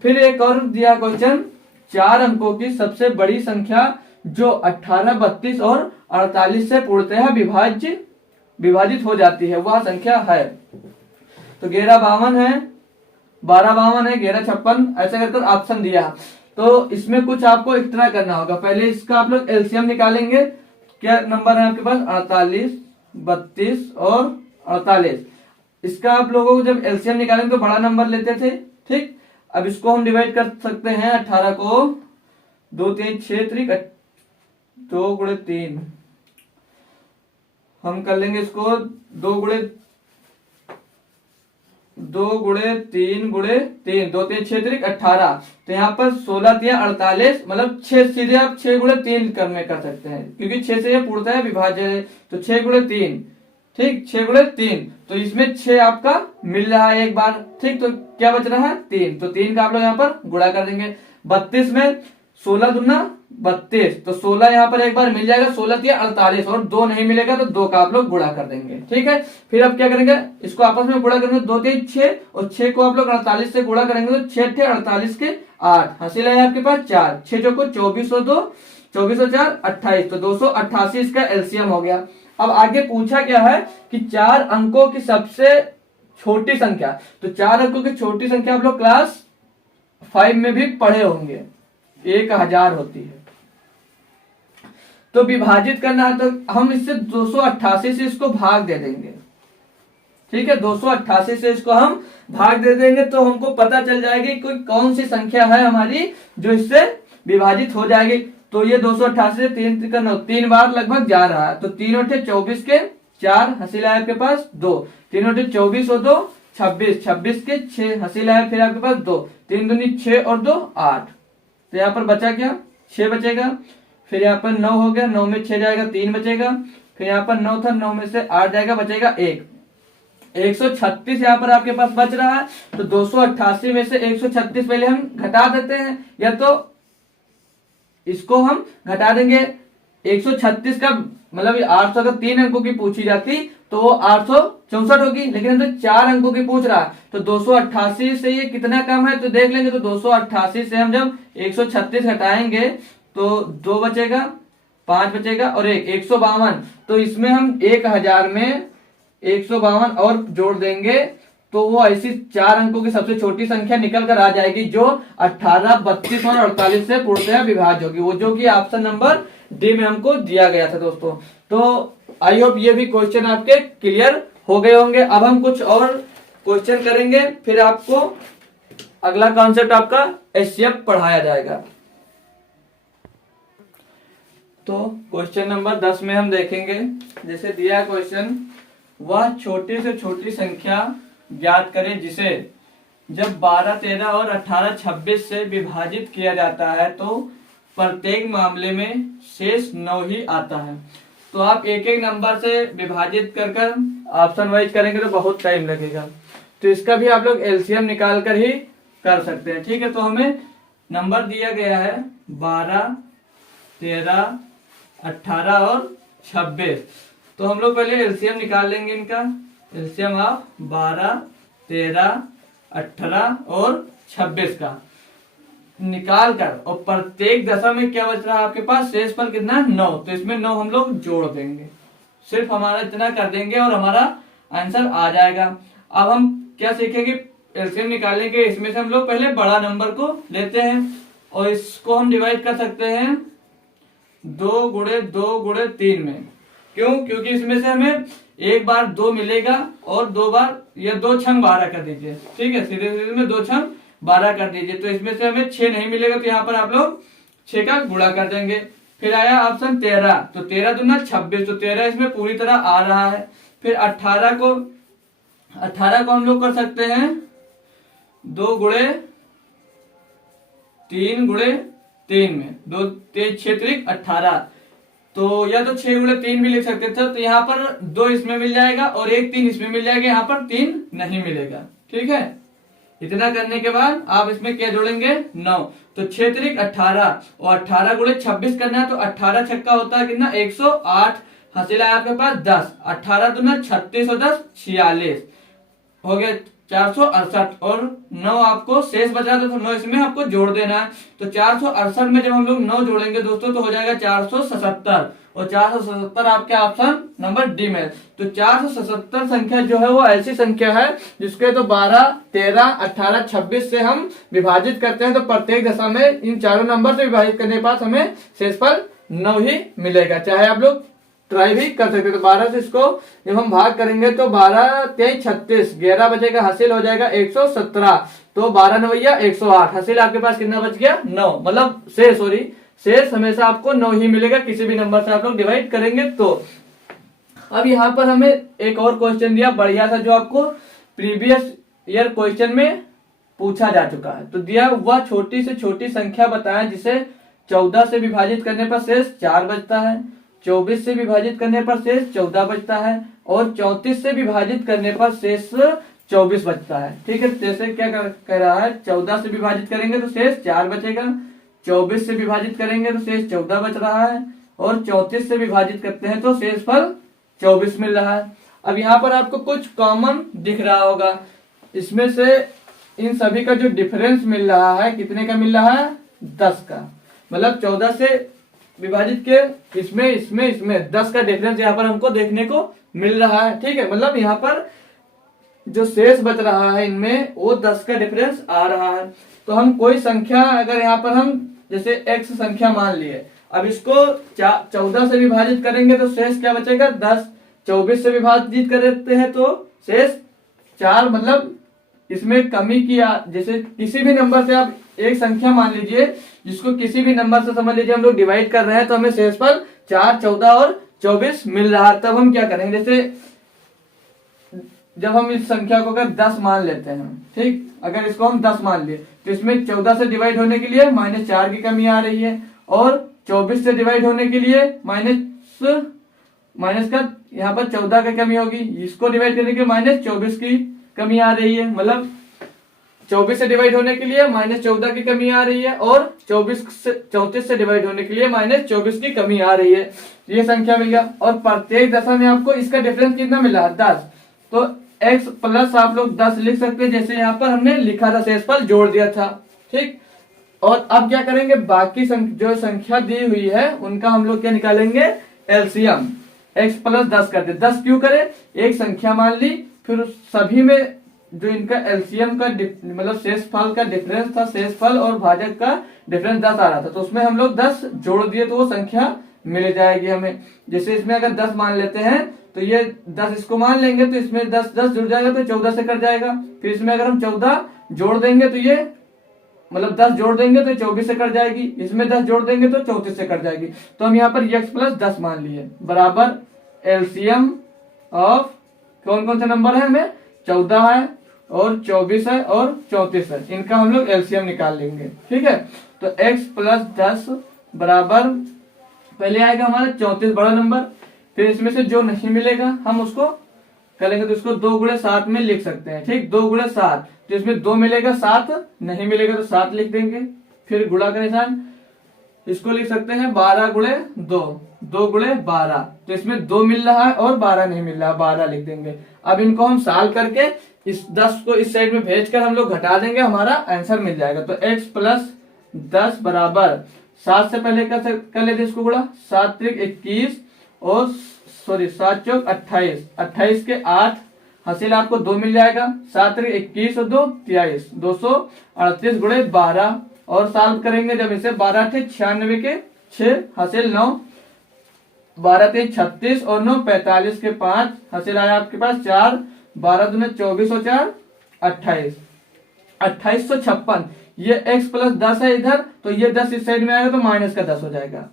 फिर एक और दिया क्वेश्चन, 4 अंकों की सबसे बड़ी संख्या जो 18, 32 और 48 से पूर्णतः विभाजित हो जाती है वह संख्या है। तो 11 52 है, 12 52 है, 11 56, ऐसा कर ऑप्शन दिया। तो इसमें कुछ आपको इस तरह करना होगा, पहले इसका आप लोग एलसीएम निकालेंगे। क्या नंबर है आपके पास, 48, 32 और 48। इसका आप लोगों को जब एलसीएम निकालेंगे तो बड़ा नंबर लेते थे, ठीक। अब इसको हम डिवाइड कर सकते हैं, 18 को 2 3 6 त्रिक 2 गुणे 3, हम कर लेंगे इसको 2 गुणे 3 गुणे 3, 2 3 6 त्रिक 18। तो यहाँ पर 16 3 48, मतलब 6 सीधे आप 6 गुणे 3 कर सकते हैं, क्योंकि 6 से ये पूर्णतः विभाज्य है। तो 6 गुणे 3, ठीक, 6 गुणे 3, तो इसमें 6 आपका मिल रहा है एक बार, ठीक। तो क्या बच रहा है 3, तो 3 का आप लोग यहाँ पर गुणा कर देंगे। 32 में 16 दूना 32, तो 16 यहाँ पर एक बार मिल जाएगा, 16 3 48 और 2 नहीं मिलेगा तो 2 का आप लोग गुणा कर देंगे, ठीक है। फिर अब क्या करेंगे, इसको आपस में गुणा करेंगे, 2 3 6 और 6 को आप लोग 48 से गुणा करेंगे तो 6 थे 48 के 8, हासिल है आपके पास 4, 6 जो को 24 और 2 24 और 4 28, तो 288 इसका एलसीएम हो गया। अब आगे पूछा क्या है कि 4 अंकों की सबसे छोटी संख्या, तो 4 अंकों की छोटी संख्या आप लोग क्लास 5 में भी पढ़े होंगे, 1000 होती है। तो विभाजित करना है, तो हम इससे 288 से इसको भाग दे देंगे, ठीक है। 288 से इसको हम भाग दे देंगे तो हमको पता चल जाएगी कोई कौन सी संख्या है हमारी जो इससे विभाजित हो जाएगी। तो ये 288 से 3 का 9, 3 बार लगभग जा रहा है, तो 3 और 24 के 4 हासिल है आपके पास 2, 3 और 24 और 2 26, 26 के 6 हासिल है फिर आपके पास 2, 3 दूनी 6 और 2 8, तो यहाँ पर बचा क्या 6 बचेगा। फिर यहाँ पर 9 हो गया, 9 में 6 जाएगा 3 बचेगा। फिर यहाँ पर 9 था, 9 में से 8 जाएगा, बचेगा 1, 136 यहाँ पर आपके पास बच रहा है। तो 288 में से 136 पहले हम घटा देते हैं, या तो इसको हम घटा देंगे। 136 का मतलब 800 अगर 3 अंकों की पूछी जाती तो वो 864 होगी, लेकिन तो 4 अंकों की पूछ रहा है, तो 288 से ये कितना कम है तो देख लेंगे। तो 288 से हम जब 136 घटाएंगे तो 2 बचेगा, 5 बचेगा और 152। तो इसमें हम 1000 में 152 और जोड़ देंगे तो वो ऐसी 4 अंकों की सबसे छोटी संख्या निकल कर आ जाएगी जो 18, 32 और 48 से पूर्णतः विभाज्य होगी, वो जो कि ऑप्शन नंबर डी में हमको दिया गया था दोस्तों। तो आई होप ये भी क्वेश्चन आपके क्लियर हो गए होंगे। अब हम कुछ और क्वेश्चन करेंगे, फिर आपको अगला कॉन्सेप्ट आपका एचसीएफ पढ़ाया जाएगा। तो क्वेश्चन नंबर 10 में हम देखेंगे, जैसे दिया क्वेश्चन, वह छोटी से छोटी संख्या ज्ञात करें जिसे जब 12, 13 और 18, 26 से विभाजित किया जाता है तो प्रत्येक मामले में शेष 9 ही आता है। तो आप एक एक नंबर से विभाजित कर ऑप्शन वाइज करेंगे तो बहुत टाइम लगेगा, तो इसका भी आप लोग एलसीएम निकाल कर ही कर सकते हैं। ठीक है, तो हमें नंबर दिया गया है 12, 13, 18 और 26। तो हम लोग पहले एलसीएम निकाल लेंगे इनका। एलसीएम आप 12, 13, 18 और 26 का निकाल कर, और प्रत्येक दशा में क्या बच रहा है आपके पास, शेषफल कितना, 9। तो इसमें 9 हम लोग जोड़ देंगे, सिर्फ हमारा इतना कर देंगे और हमारा आंसर आ जाएगा। अब हम क्या सीखेंगे, एलसीएम निकालेंगे। इसमें से हम लोग पहले बड़ा नंबर को लेते हैं और इसको हम डिवाइड कर सकते हैं 2 गुणे 2 गुणे 3 में। क्यों? क्योंकि इसमें से हमें एक बार 2 मिलेगा और 2 बार, या 2 छंग 12 कर दीजिए। ठीक है, सीधे सीधे में 2 छंग 12 कर दीजिए। तो इसमें से हमें 6 नहीं मिलेगा, तो यहाँ पर आप लोग 6 का गुणा कर देंगे। फिर आया ऑप्शन 13, तो 13 दूना 26, तो 13 इसमें पूरी तरह आ रहा है। फिर 18 को हम लोग कर सकते हैं 2 गुणे 3 गुणे 3 में, 2 3 6 3 18। तो या तो 6 गुणे 3 भी लिख सकते थे। तो यहाँ पर 2 इसमें मिल जाएगा और 1 3 इसमें मिल जाएगा, यहाँ पर 3 नहीं मिलेगा। ठीक है, इतना करने के बाद आप इसमें क्या जोड़ेंगे, 9। तो 6 3 18 और 18 गुणे 26 करना है, तो 18 छक्का होता है कितना, 108। हासिल आया आपके पास 10, 18 दूना 36 और 10 46 हो गया 468, और 9 आपको शेष बचा, तो 9 इसमें आपको जोड़ देना है। तो 468 में जब हम लोग 9 जोड़ेंगे दोस्तों तो हो जाएगा 477, और 477 आपके ऑप्शन नंबर डी में। तो 477 संख्या जो है वो ऐसी संख्या है जिसके तो 12, 13, 18, 26 से हम विभाजित करते हैं, तो प्रत्येक दशा में इन चारों नंबर से विभाजित करने के बाद हमें शेषफल 9 ही मिलेगा। चाहे आप लोग ट्राई भी कर सकते हैं। तो 12 से इसको जब हम भाग करेंगे तो 12 23 36, 11 बचेगा, हासिल हो जाएगा 117। तो 12 9 108, हासिल आपके पास कितना बच गया, 9। मतलब शेष हमेशा आपको 9 ही मिलेगा, किसी भी नंबर से आप लोग डिवाइड करेंगे तो। अब यहाँ पर हमें एक और क्वेश्चन दिया बढ़िया था, जो आपको प्रीवियस ईयर क्वेश्चन में पूछा जा चुका है। तो दिया, वह छोटी से छोटी संख्या बताएं जिसे 14 से विभाजित करने पर शेष 4 बचता है, 24 से विभाजित करने पर शेष 14 बचता है, और 34 से विभाजित करने पर शेष 24 बचता है। ठीक है, जैसे क्या कह रहा है, 14 से विभाजित करेंगे तो शेष 4 बचेगा, 24 से विभाजित करेंगे तो शेष 14 बच रहा है, और 34 से विभाजित करते हैं तो शेषफल 24 मिल रहा है। अब यहाँ पर आपको कुछ कॉमन दिख रहा होगा, इसमें से इन सभी का जो डिफरेंस मिल रहा है कितने का मिल रहा है, 10 का। मतलब 14 से विभाजित के इसमें 10 का डिफरेंस यहाँ पर हमको देखने को मिल रहा है। ठीक है, मतलब यहाँ पर जो शेष बच रहा है इनमें वो 10 का डिफरेंस आ रहा है। तो हम कोई संख्या अगर यहाँ पर हम जैसे x संख्या मान लिए, अब इसको 14 से विभाजित करेंगे तो शेष क्या बचेगा, 10। 24 से विभाजित करते हैं तो शेष 4। मतलब इसमें कमी किया, जैसे किसी भी नंबर से आप एक संख्या मान लीजिए जिसको किसी भी नंबर से समझ लीजिए हम लोग डिवाइड कर रहे हैं, तो हमें शेषफल 4, 14 और 24 मिल रहा है। तब हम क्या करेंगे, जैसे जब हम इस संख्या को अगर 10 मान लेते हैं, ठीक, अगर इसको हम 10 मान लिए तो इसमें 14 से डिवाइड होने के लिए -4 की कमी आ रही है, और 24 से डिवाइड होने के लिए माइनस का यहाँ पर 14 की कमी होगी, इसको डिवाइड करने के -24 की कमी आ रही है। मतलब 24 से डिवाइड होने के लिए -14 की कमी आ रही है, और 34 से डिवाइड होने के लिए -24 की कमी आ रही है। ये संख्या मिल गया, और प्रत्येक दशा में आपको इसका डिफरेंस कितना मिला, 10। तो x प्लस आप लोग 10 लिख सकते हैं, जैसे यहाँ पर हमने लिखा था, शेषफल जोड़ दिया था। ठीक, और अब क्या करेंगे, बाकी जो संख्या दी हुई है उनका हम लोग क्या निकालेंगे, एलसीएम। x प्लस 10 कर दे, 10 क्यों करे, एक संख्या मान ली, फिर उस सभी में जो इनका एलसीएम का मतलब शेषफल का डिफरेंस था, शेषफल और भाजक का डिफरेंस 10 आ रहा था, तो उसमें हम लोग 10 जोड़ दिए तो वो संख्या मिल जाएगी हमें। जैसे इसमें अगर 10 मान लेते हैं तो ये 10 इसको मान लेंगे तो इसमें 10 10 जुड़ जाएगा तो 14 से कट जाएगा। फिर इसमें अगर हम 14 जोड़ देंगे तो ये मतलब 10 जोड़ देंगे तो 24 से कट जाएगी, इसमें 10 जोड़ देंगे तो 34 से कट जाएगी। तो हम यहाँ पर x प्लस 10 मान लिए बराबर एलसीएम ऑफ कौन कौन से नंबर है, हमें 14 है और 24 है और 34 है, इनका हम लोग एलसीएम निकाल लेंगे। ठीक है, तो x प्लस 10 बराबर पहले आएगा हमारा 34 बड़ा नंबर, फिर इसमें से जो नहीं मिलेगा हम उसको करेंगे तो इसको 2 गुणे 7 में लिख सकते हैं। ठीक, 2 गुणे 7, तो इसमें 2 मिलेगा, 7 नहीं मिलेगा तो 7 लिख देंगे। फिर गुणा का निशान, इसको लिख सकते हैं 12 गुणे 2, 2 गुणे 12, तो इसमें 2 मिल रहा है और 12 नहीं मिल रहा, 12 लिख देंगे। अब इनको हम साल करके इस 10 को इस साइड में भेजकर हम लोग घटा देंगे, हमारा आंसर मिल जाएगा। तो x प्लस 10 बराबर 7 से पहले कर लेते इसको गुणा, 7 त्रिक 21 और सॉरी 7 चौक 28, 28 के 8 हासिल आपको 2 मिल जाएगा, 7 त्रिक 21 और 2 23, 238 गुणे 12 और साल्व करेंगे जब इसे 12 थे 96 के 6 हासिल 9, 12 थे 36 और 9 45 के 5 हासिल आया आपके पास 4, 12 दूने 24 और 4 28, 2856। ये x प्लस 10 है इधर, तो ये 10 इस साइड में आएगा तो माइनस का 10 हो जाएगा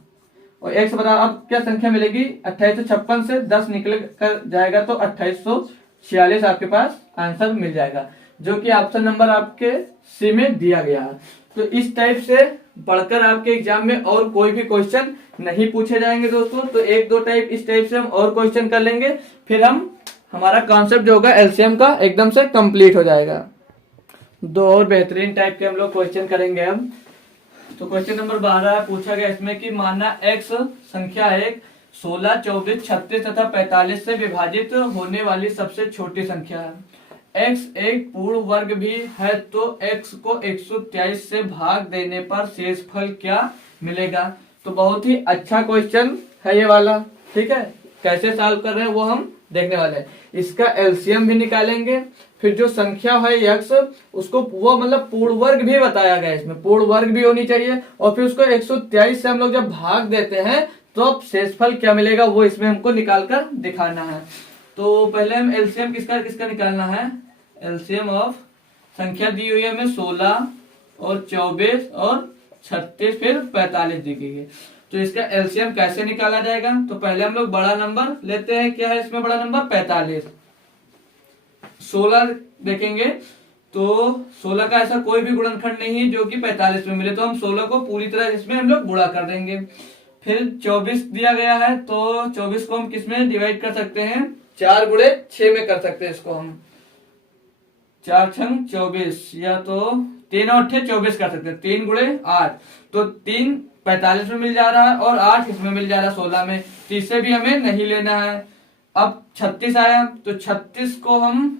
और x बराबर अब क्या संख्या मिलेगी, 2856 से 10 निकल कर जाएगा तो 2846 आपके पास आंसर मिल जाएगा, जो कि ऑप्शन नंबर आपके सी में दिया गया है। तो इस टाइप से पढ़कर आपके एग्जाम में और कोई भी क्वेश्चन नहीं पूछे जाएंगे दोस्तों। तो एक दो टाइप इस टाइप से हम और क्वेश्चन कर लेंगे, फिर हम हमारा कॉन्सेप्ट जो होगा एलसीएम का एकदम से कंप्लीट हो जाएगा। दो और बेहतरीन टाइप के हम लोग क्वेश्चन करेंगे हम। तो क्वेश्चन नंबर 12 पूछा गया इसमें कि माना x संख्या एक 16, 24, 36 तथा 45 से विभाजित होने वाली सबसे छोटी संख्या है। x एक पूर्ण वर्ग भी है तो x को 123 से भाग देने पर शेषफल क्या मिलेगा। तो बहुत ही अच्छा क्वेश्चन है ये वाला। ठीक है, कैसे सॉल्व कर रहे हैं वो हम देखने वाले हैं। इसका एलसीएम भी निकालेंगे, फिर जो संख्या है x उसको वो मतलब पूर्ण वर्ग भी बताया गया, इसमें पूर्ण वर्ग भी होनी चाहिए, और फिर उसको 123 से हम लोग जब भाग देते हैं तो अब शेषफल क्या मिलेगा वो इसमें हमको निकाल कर दिखाना है। तो पहले हम एलसीएम किसका किसका निकालना है, एलसीएम ऑफ संख्या दी हुई है हमें 16 और 24 और 36 फिर 45 दी गई है। तो इसका एलसीएम कैसे निकाला जाएगा, तो पहले हम लोग बड़ा नंबर लेते हैं। क्या है इसमें बड़ा नंबर 45। 16 देखेंगे तो 16 का ऐसा कोई भी गुणनखंड नहीं है जो कि 45 में मिले, तो हम 16 को पूरी तरह इसमें हम लोग गुणा कर देंगे। फिर 24 दिया गया है तो 24 को हम किसमें डिवाइड कर सकते हैं, 4 गुणे 6 में कर सकते हैं इसको हम, 4 छंग 24 या तो 3 और 8 24 कर सकते हैं, 3 गुणे 8 तो 3 45 में मिल जा रहा है और 8 इसमें मिल जा रहा है 16 में, तो इससे भी हमें नहीं लेना है। अब 36 आया तो 36 को हम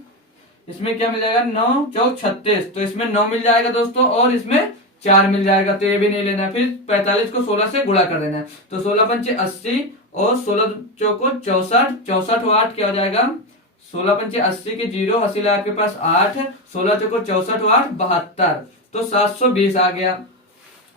इसमें क्या मिल जाएगा, 9 चौक 36, तो इसमें 9 मिल जाएगा दोस्तों और इसमें 4 मिल जाएगा, तो ये भी नहीं लेना है। फिर 45 को 16 से गुणा कर देना है, तो 16 पंचे 80 और 16 चौको 64, 64 और 8 क्या हो जाएगा, 16 पंचे 80 के 0 हासिल है आपके पास 8, 16 चौको 64 और 8 72, तो 720 आ गया।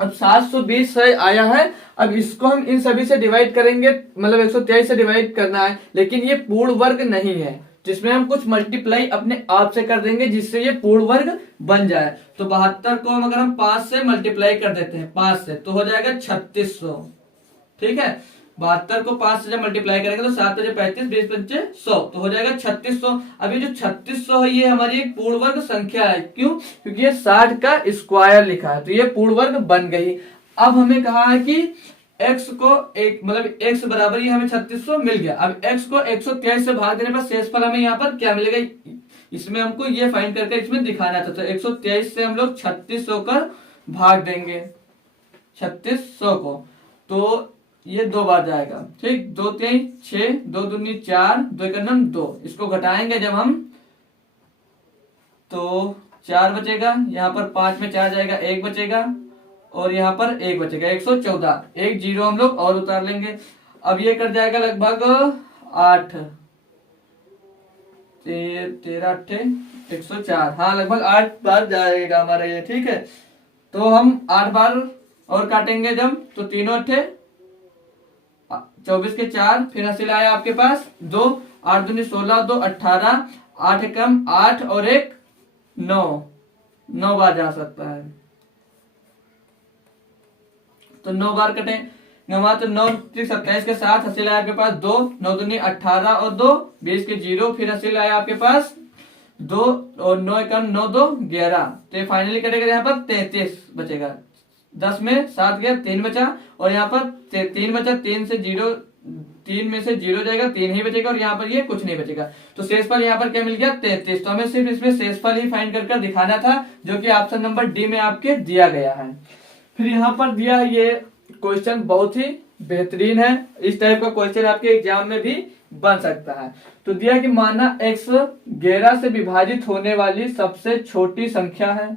अब 720 आया है, अब इसको हम इन सभी से डिवाइड करेंगे, मतलब 123 से डिवाइड करना है, लेकिन ये पूर्ण वर्ग नहीं है, जिसमें हम कुछ मल्टीप्लाई अपने आप से कर देंगे जिससे ये पूर्ण वर्ग बन जाए। तो 72 को हम अगर हम 5 से मल्टीप्लाई कर देते हैं 5 से तो हो जाएगा 3600। ठीक है, 72 को 5 से जब मल्टीप्लाई करेंगे तो 7 5 35 20 पंचे 100, तो हो जाएगा 3600। अभी जो 3600 है ये हमारी एक पूर्ण वर्ग संख्या है, क्यों, क्योंकि ये 60 का स्क्वायर लिखा है, तो ये पूर्ण वर्ग बन गई। अब हमें कहा है कि x को एक मतलब x बराबर ही हमें 3600 मिल गया। अब x को 123 से भाग देने पर शेषफल हमें यहाँ पर क्या मिलेगा, इसमें हमको ये फाइंड करके इसमें दिखाना था। तो 123 से हम लोग 3600 कर भाग देंगे 3600 को, तो ये 2 बार जाएगा। ठीक, 2 3 6, 2 दूनी 4, 2 का 2, इसको घटाएंगे जब हम तो 4 बचेगा, यहाँ पर 5 में 4 जाएगा 1 बचेगा और यहाँ पर 1 बचेगा, 114। एक जीरो हम लोग और उतार लेंगे। अब ये कर जाएगा लगभग 8, 13 8 104। हाँ, लगभग 8 बार जाएगा हमारा ये, ठीक है। तो हम 8 बार और काटेंगे जब, तो 3 8 24 के 4, फिर हासिल आया आपके पास 2, 8 दूनी 16, 2 18, 8 एकम 8 और 1 9, 9 बार जा सकता है। तो 9 बार कटें गंवा, तो 9 27 के साथ हासिल आया आपके पास 2, 9 दूनी 18 और 2 20 के 0, फिर हासिल आया आपके पास 2 और 9 एकम 9 2 11। तो फाइनली कटेगा यहाँ पर 33 बचेगा। 10 में 7 गया, 3 बचा, और यहाँ पर 3 बचा, 3 से 0, 3 में से 0 जाएगा, 3 ही बचेगा, और यहाँ पर ये कुछ नहीं बचेगा। तो शेषफल यहाँ पर क्या मिल गया, 33। तो हमें सिर्फ इसमें शेषफल ही फाइंड कर दिखाना था, जो कि ऑप्शन नंबर डी में आपके दिया गया है। फिर यहाँ पर दिया है ये क्वेश्चन, बहुत ही बेहतरीन है। इस टाइप का क्वेश्चन आपके एग्जाम में भी बन सकता है। तो दिया कि माना x 11 से विभाजित होने वाली सबसे छोटी संख्या है।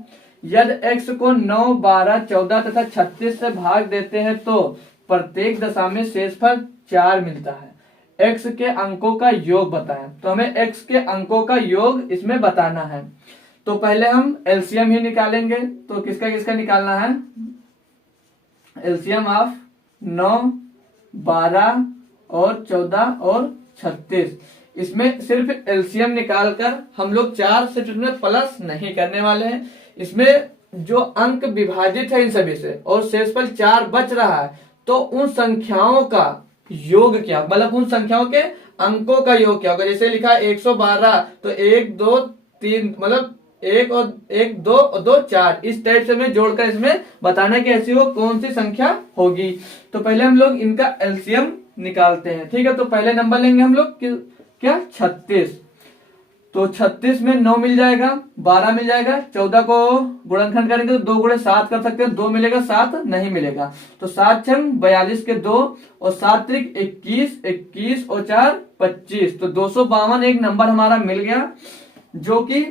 यदि x को 9, 12, 14 तथा 36 से भाग देते हैं तो प्रत्येक दशा में शेषफल 4 मिलता है। x के अंकों का योग बताएं। तो हमें x के अंकों का योग इसमें बताना है। तो पहले हम एलसीएम ही निकालेंगे। तो किसका किसका निकालना है, एलसीएम ऑफ 9, 12 और 14 और 36। इसमें सिर्फ एलसीएम निकालकर हम लोग 4 से प्लस नहीं करने वाले हैं। इसमें जो अंक विभाजित है इन सभी से और शेषफल 4 बच रहा है, तो उन संख्याओं का योग क्या, मतलब उन संख्याओं के अंकों का योग क्या होगा। जैसे लिखा है 112, तो 1 2 3, मतलब 1 और 1 2 और 2 4, इस टाइप से हमें जोड़कर इसमें बताना कि ऐसी वो कौन सी संख्या होगी। तो पहले हम लोग इनका एलसीएम निकालते हैं, ठीक है। तो पहले नंबर लेंगे हम लोग क्या, 36। तो 36 में 9 मिल जाएगा, 12 मिल जाएगा, 14 को गुणनखंड करेंगे तो 2 गुणे 7 कर सकते हैं, 2 मिलेगा, 7 नहीं मिलेगा। तो 7 छंग 42 के 2 और 7 त्रिक 21, 21 और 4 25। तो 252 एक नंबर हमारा मिल गया, जो कि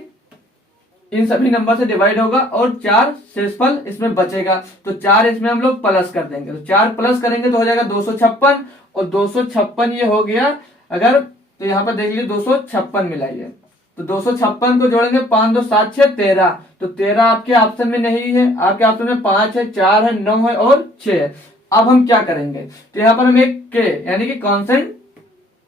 इन सभी नंबर से डिवाइड होगा, और 4 शेषफल इसमें बचेगा। तो 4 इसमें हम लोग प्लस कर देंगे। तो 4 प्लस करेंगे तो हो जाएगा 256, और 256 ये हो गया। अगर तो यहाँ पर देख लीजिए 256 मिला ये, तो 256 को जोड़ेंगे, 5 2 7 6 13। तो 13 आपके ऑप्शन में नहीं है, आपके ऑप्शन में 5 है, 4 है, 9 है और 6 है। अब हम क्या करेंगे, तो यहाँ पर हम एक के यानी कि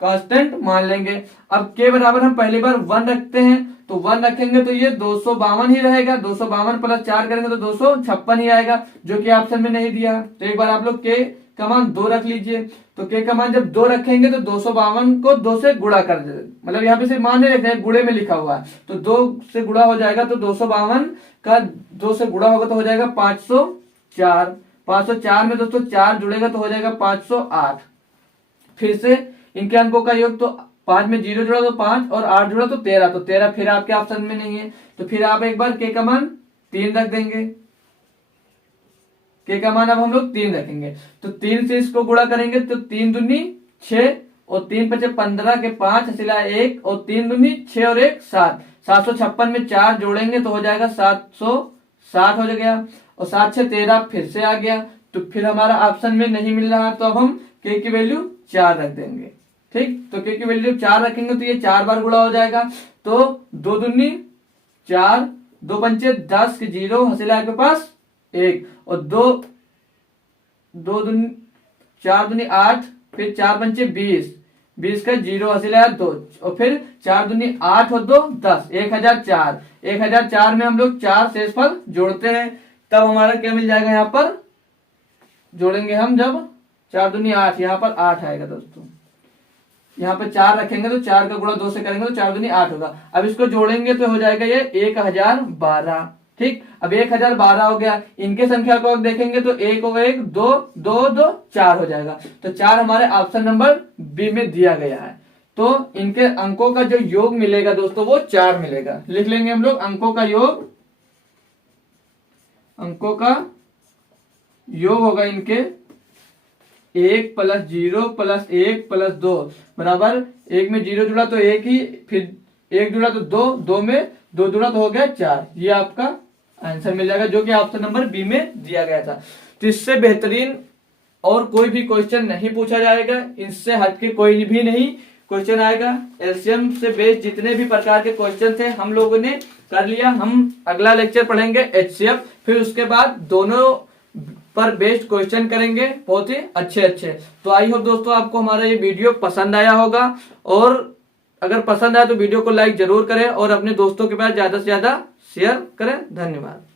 कांस्टेंट मान लेंगे। अब के बराबर हम पहली बार 1 रखते हैं, तो 1 रखेंगे तो ये 252 ही रहेगा। 252 प्लस 4 करेंगे तो 256 ही आएगा, जो कि ऑप्शन में नहीं दिया। तो एक बार आप लोग के का मान 2 रख लीजिए। तो के का मान जब 2 रखेंगे तो 252 को 2 से गुणा कर दे, मतलब यहाँ पे सिर्फ मान नहीं रखते हैं, गुणे में लिखा हुआ है। तो 2 से गुणा हो जाएगा, तो 252 का 2 से गुणा होगा तो हो जाएगा 504। 504 में दोस्तों 4 जुड़ेगा तो हो जाएगा 508। फिर से इनके अंकों का योग, तो 5 में 0 जुड़ा तो 5 और 8 जुड़ा तो 13। तो 13 फिर आपके ऑप्शन में नहीं है, तो फिर आप एक बार के का मान 3 रख देंगे। के का मान अब हम लोग 3 रखेंगे, तो 3 से इसको गुणा करेंगे तो 3 दूनी 6 और 3 5 15 के 5 हसीला 1 और 3 दूनी 6 और 1 7। 756 में 4 जोड़ेंगे तो हो जाएगा 760 हो गया, और 7 6 13 फिर से आ गया। तो फिर हमारा ऑप्शन में नहीं मिल रहा, तो अब हम के की वैल्यू 4 रख देंगे, ठीक। तो के की वैल्यू 4 रखेंगे तो ये 4 बार गुणा हो जाएगा। तो 2 दूनी 4, 2 पंचे 10 के 0 हसीला आपके पास 1, और 2 दूनी 4 दूनी 8, फिर 4 पंचे 20, 20 का 0 हसीला 2, और फिर 4 दूनी 8 और 2 10, 1004। 1004 में हम लोग 4 शेषफल जोड़ते हैं, तब हमारा क्या मिल जाएगा, यहाँ पर जोड़ेंगे हम जब 4 दूनी 8, यहाँ पर 8 आएगा दोस्तों। यहाँ पे 4 रखेंगे तो 4 का गुणा 2 से करेंगे तो 4 दूनी 8 होगा। अब इसको जोड़ेंगे तो हो जाएगा ये 1012, ठीक। अब 1012 हो गया। इनके संख्या को देखेंगे तो 1 और 1 2 2 2 4 हो जाएगा। तो 4 हमारे ऑप्शन नंबर बी में दिया गया है। तो इनके अंकों का जो योग मिलेगा दोस्तों वो 4 मिलेगा। लिख लेंगे हम लोग अंकों का योग। अंकों का योग होगा इनके 1 प्लस 0 प्लस 1 प्लस 2 बराबर 1 में 0 जुड़ा तो 1 ही, फिर 1 जुड़ा तो 2, 2 में 2 जुड़ा तो हो गया 4। ये आपका आंसर मिल जाएगा, जो कि ऑप्शन नंबर बी में दिया गया था। तो इससे बेहतरीन और कोई भी क्वेश्चन नहीं पूछा जाएगा, इससे हटके कोई भी नहीं क्वेश्चन आएगा। एलसीएम से बेस्ड जितने भी प्रकार के क्वेश्चन थे हम लोगों ने कर लिया। हम अगला लेक्चर पढ़ेंगे एचसीएफ, फिर उसके बाद दोनों पर बेस्ड क्वेश्चन करेंगे बहुत ही अच्छे अच्छे। तो आई होप दोस्तों आपको हमारा ये वीडियो पसंद आया होगा, और अगर पसंद आया तो वीडियो को लाइक जरूर करें और अपने दोस्तों के पास ज्यादा से ज्यादा शेयर करें। धन्यवाद।